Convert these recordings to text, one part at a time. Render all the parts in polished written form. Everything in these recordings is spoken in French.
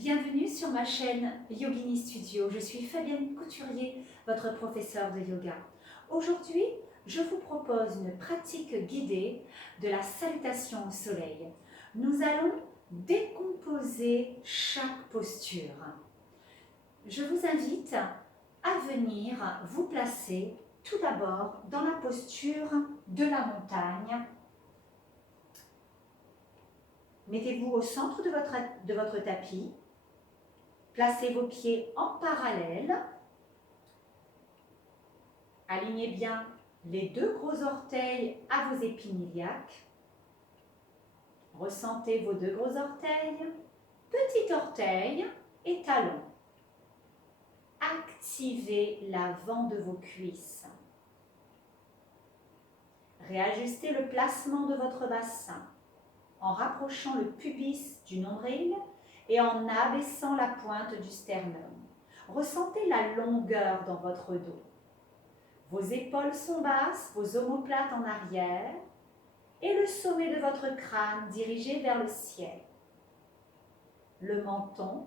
Bienvenue sur ma chaîne Yogini Studio. Je suis Fabienne Couturier, votre professeure de yoga. Aujourd'hui, je vous propose une pratique guidée de la salutation au soleil. Nous allons décomposer chaque posture. Je vous invite à venir vous placer tout d'abord dans la posture de la montagne. Mettez-vous au centre de votre tapis. Placez vos pieds en parallèle. Alignez bien les deux gros orteils à vos épines iliaques. Ressentez vos deux gros orteils, petit orteil et talon. Activez l'avant de vos cuisses. Réajustez le placement de votre bassin en rapprochant le pubis du nombril et en abaissant la pointe du sternum. Ressentez la longueur dans votre dos. Vos épaules sont basses, vos omoplates en arrière et le sommet de votre crâne dirigé vers le ciel. Le menton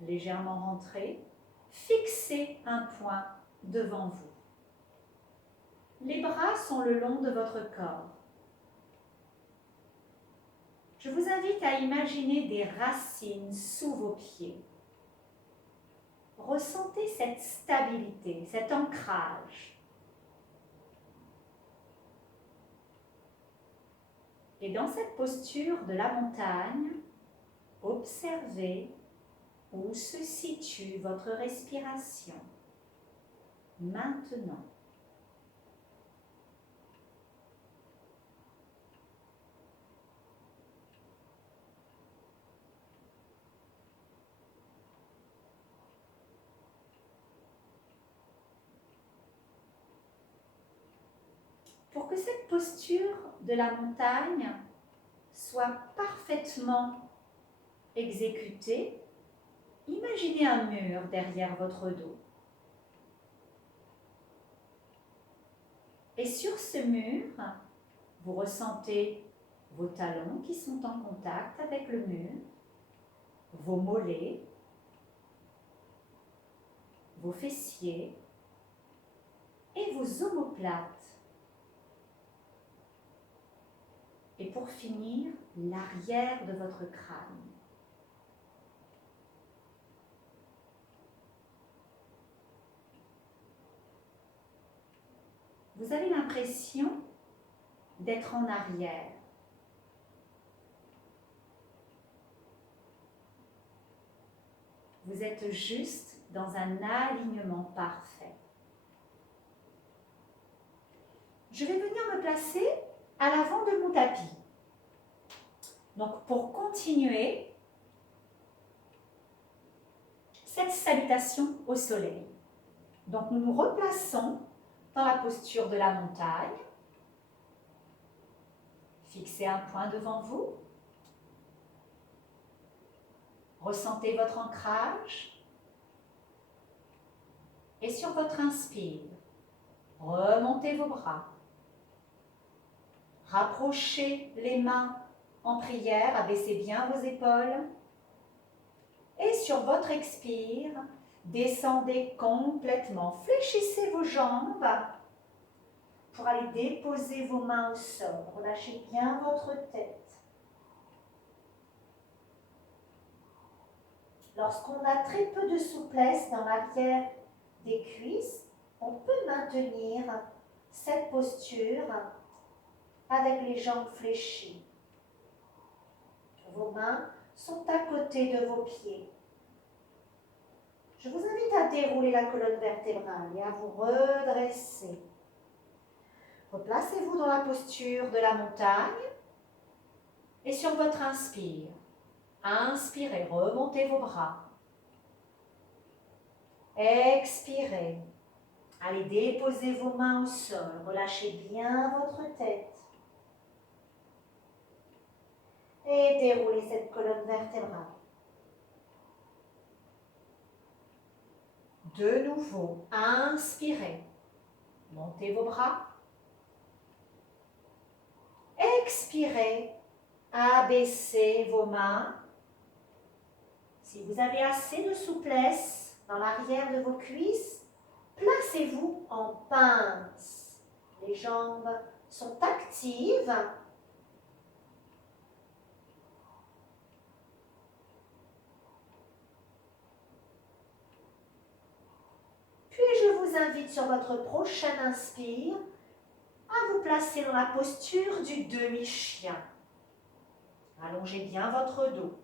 légèrement rentré, fixez un point devant vous. Les bras sont le long de votre corps. Je vous invite à imaginer des racines sous vos pieds. Ressentez cette stabilité, cet ancrage. Et dans cette posture de la montagne, observez où se situe votre respiration maintenant. Pour que cette posture de la montagne soit parfaitement exécutée, imaginez un mur derrière votre dos. Et sur ce mur, vous ressentez vos talons qui sont en contact avec le mur, vos mollets, vos fessiers et vos omoplates. Et pour finir, l'arrière de votre crâne. Vous avez l'impression d'être en arrière. Vous êtes juste dans un alignement parfait. Je vais venir me placer à l'avant de mon tapis. Donc, pour continuer cette salutation au soleil. Donc, nous nous replaçons dans la posture de la montagne. Fixez un point devant vous. Ressentez votre ancrage. Et sur votre inspire, remontez vos bras. Rapprochez les mains en prière, abaissez bien vos épaules. Et sur votre expire, descendez complètement. Fléchissez vos jambes pour aller déposer vos mains au sol. Relâchez bien votre tête. Lorsqu'on a très peu de souplesse dans l'arrière des cuisses, on peut maintenir cette posture avec les jambes fléchies. Vos mains sont à côté de vos pieds. Je vous invite à dérouler la colonne vertébrale et à vous redresser. Replacez-vous dans la posture de la montagne et sur votre inspire, inspirez, remontez vos bras. Expirez, allez déposer vos mains au sol, relâchez bien votre tête. Et déroulez cette colonne vertébrale. De nouveau, inspirez, montez vos bras. Expirez, abaissez vos mains. Si vous avez assez de souplesse dans l'arrière de vos cuisses, placez-vous en pince. Les jambes sont actives. Puis je vous invite sur votre prochaine inspire à vous placer dans la posture du demi-chien. Allongez bien votre dos,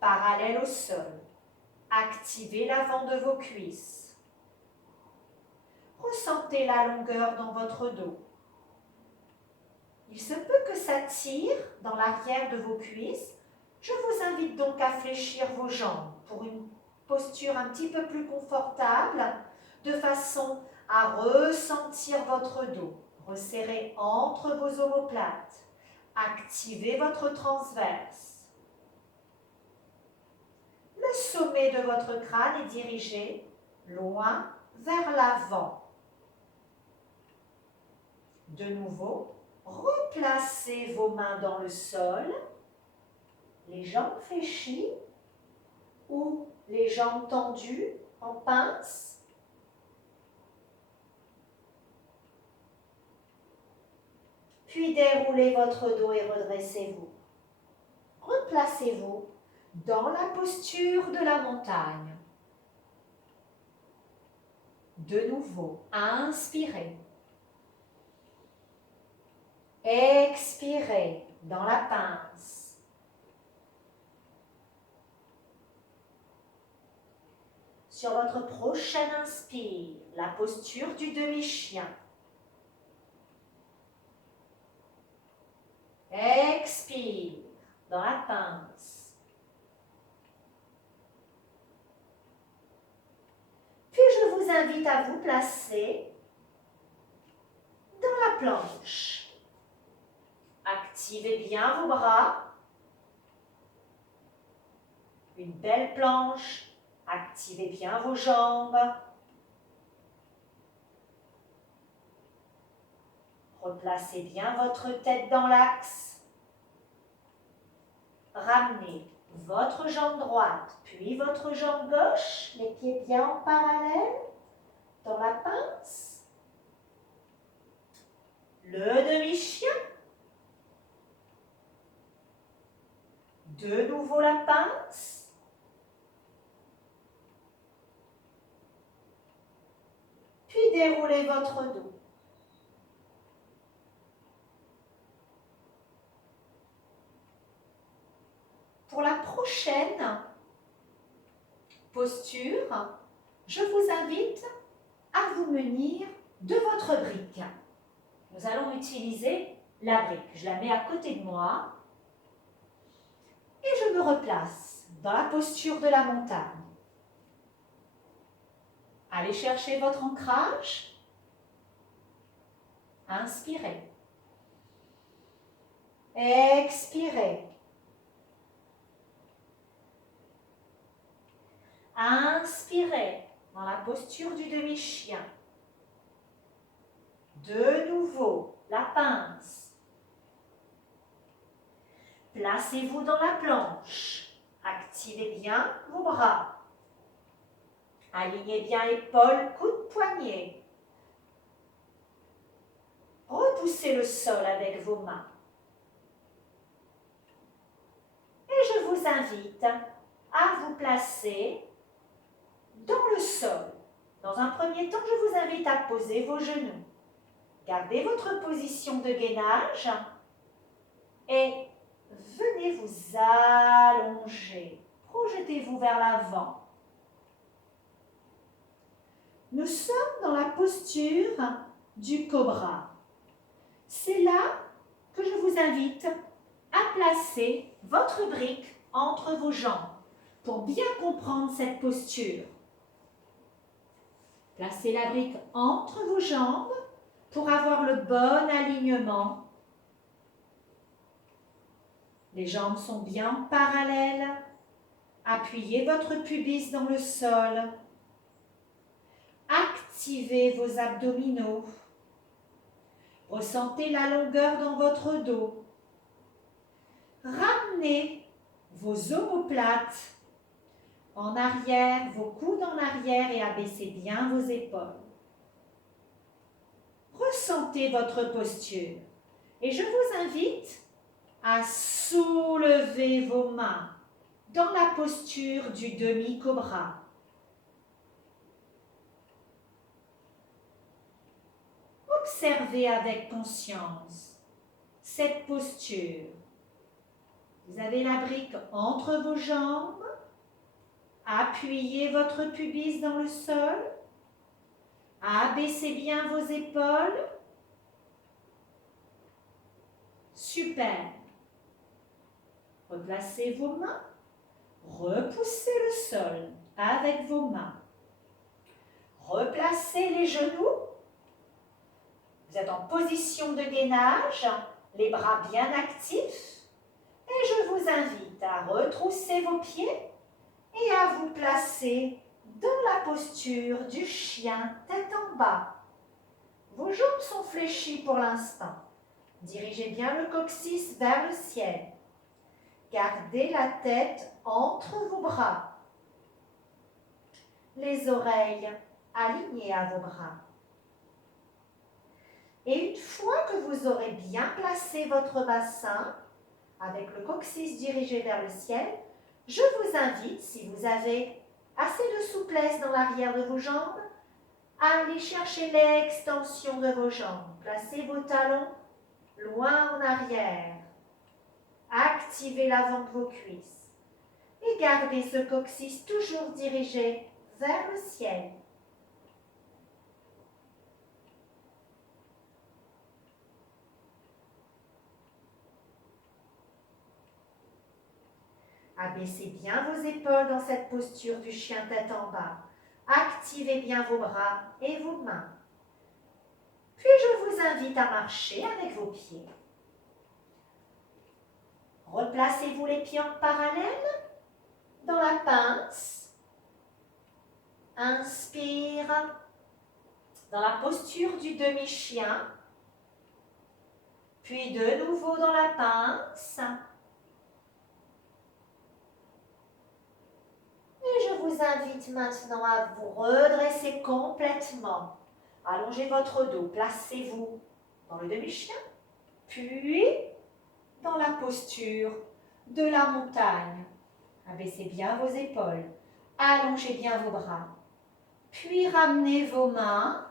parallèle au sol. Activez l'avant de vos cuisses. Ressentez la longueur dans votre dos. Il se peut que ça tire dans l'arrière de vos cuisses. Je vous invite donc à fléchir vos jambes pour une posture un petit peu plus confortable, de façon à ressentir votre dos. Resserrez entre vos omoplates. Activez votre transverse. Le sommet de votre crâne est dirigé loin vers l'avant. De nouveau, replacez vos mains dans le sol, les jambes fléchies ou les jambes tendues en pince. Puis déroulez votre dos et redressez-vous. Replacez-vous dans la posture de la montagne. De nouveau, inspirez. Expirez dans la pince. Sur votre prochaine inspire, la posture du demi-chien. Expire dans la pince. Puis je vous invite à vous placer dans la planche. Activez bien vos bras. Une belle planche. Activez bien vos jambes. Replacez bien votre tête dans l'axe. Ramenez votre jambe droite, puis votre jambe gauche, les pieds bien en parallèle, dans la pince. Le demi-chien. De nouveau la pince. Puis déroulez votre dos. Pour la prochaine posture, je vous invite à vous munir de votre brique. Nous allons utiliser la brique. Je la mets à côté de moi et je me replace dans la posture de la montagne. Allez chercher votre ancrage. Inspirez. Expirez. Inspirez dans la posture du demi-chien. De nouveau, la pince. Placez-vous dans la planche. Activez bien vos bras. Alignez bien épaules, coudes, poignets. Repoussez le sol avec vos mains. Et je vous invite à vous placer dans le sol. Dans un premier temps, je vous invite à poser vos genoux. Gardez votre position de gainage et venez vous allonger. Projetez-vous vers l'avant. Nous sommes dans la posture du cobra. C'est là que je vous invite à placer votre brique entre vos jambes pour bien comprendre cette posture. Placez la brique entre vos jambes pour avoir le bon alignement. Les jambes sont bien parallèles. Appuyez votre pubis dans le sol. Activez vos abdominaux. Ressentez la longueur dans votre dos. Ramenez vos omoplates En arrière, vos coudes en arrière et abaissez bien vos épaules. Ressentez votre posture et je vous invite à soulever vos mains dans la posture du demi-cobra. Observez avec conscience cette posture. Vous avez la brique entre vos jambes. Appuyez votre pubis dans le sol. Abaissez bien vos épaules. Super. Replacez vos mains. Repoussez le sol avec vos mains. Replacez les genoux. Vous êtes en position de gainage, les bras bien actifs. Et je vous invite à retrousser vos pieds et à vous placer dans la posture du chien tête en bas. Vos jambes sont fléchies pour l'instant. Dirigez bien le coccyx vers le ciel. Gardez la tête entre vos bras. Les oreilles alignées à vos bras. Et une fois que vous aurez bien placé votre bassin, avec le coccyx dirigé vers le ciel, je vous invite, si vous avez assez de souplesse dans l'arrière de vos jambes, à aller chercher l'extension de vos jambes. Placez vos talons loin en arrière. Activez l'avant de vos cuisses. Et gardez ce coccyx toujours dirigé vers le ciel. Abaissez bien vos épaules dans cette posture du chien tête en bas. Activez bien vos bras et vos mains. Puis je vous invite à marcher avec vos pieds. Replacez-vous les pieds en parallèle dans la pince. Inspire dans la posture du demi-chien. Puis de nouveau dans la pince. Et je vous invite maintenant à vous redresser complètement. Allongez votre dos, placez-vous dans le demi-chien, puis dans la posture de la montagne. Abaissez bien vos épaules, allongez bien vos bras, puis ramenez vos mains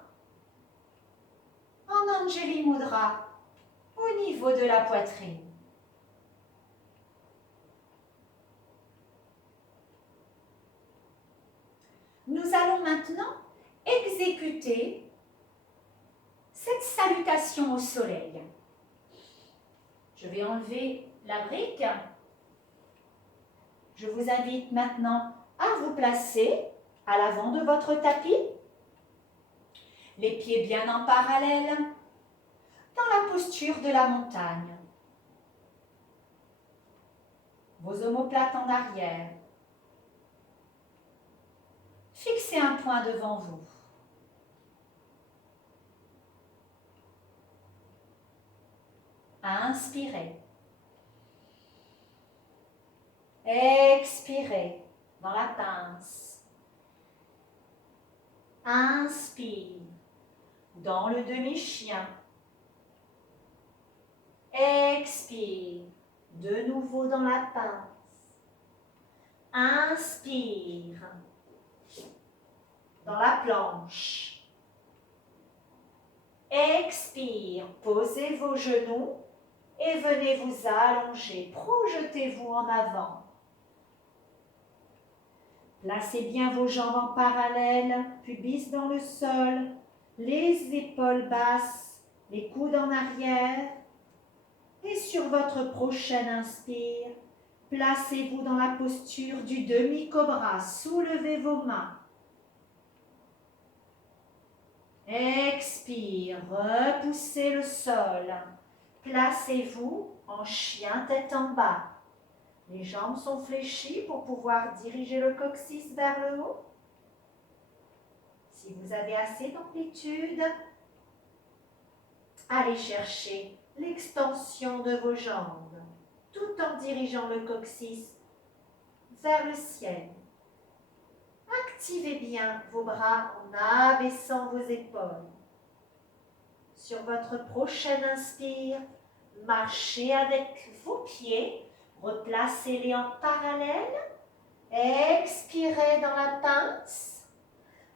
en Anjali Mudra au niveau de la poitrine. Nous allons maintenant exécuter cette salutation au soleil. Je vais enlever la brique. Je vous invite maintenant à vous placer à l'avant de votre tapis, les pieds bien en parallèle, dans la posture de la montagne. Vos omoplates en arrière. Fixez un point devant vous. Inspirez. Expirez dans la pince. Inspire dans le demi-chien. Expire de nouveau dans la pince. Inspire dans la planche. Expire, posez vos genoux et venez vous allonger. Projetez-vous en avant. Placez bien vos jambes en parallèle, pubis dans le sol, les épaules basses, les coudes en arrière. Et sur votre prochaine inspire, placez-vous dans la posture du demi-cobra. Soulevez vos mains. Expire, repoussez le sol. Placez-vous en chien tête en bas. Les jambes sont fléchies pour pouvoir diriger le coccyx vers le haut. Si vous avez assez d'amplitude, allez chercher l'extension de vos jambes, tout en dirigeant le coccyx vers le ciel. activez bien vos bras en abaissant vos épaules. Sur votre prochaine inspire, marchez avec vos pieds, replacez-les en parallèle. Expirez dans la pince.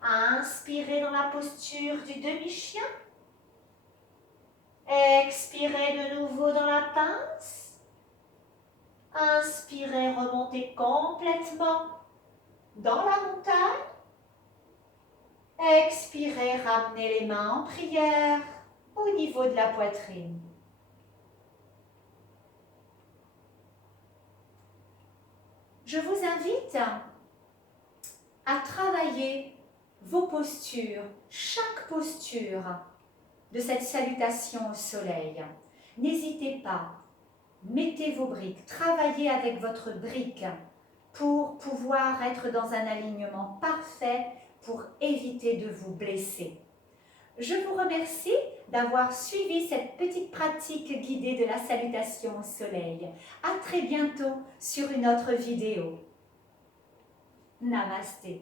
Inspirez dans la posture du demi-chien. Expirez de nouveau dans la pince. Inspirez, remontez complètement dans la montagne. Expirez, ramenez les mains en prière au niveau de la poitrine. Je vous invite à travailler vos postures, chaque posture de cette salutation au soleil. N'hésitez pas, mettez vos briques, travaillez avec votre brique pour pouvoir être dans un alignement parfait pour éviter de vous blesser. Je vous remercie d'avoir suivi cette petite pratique guidée de la salutation au soleil. À très bientôt sur une autre vidéo. Namasté.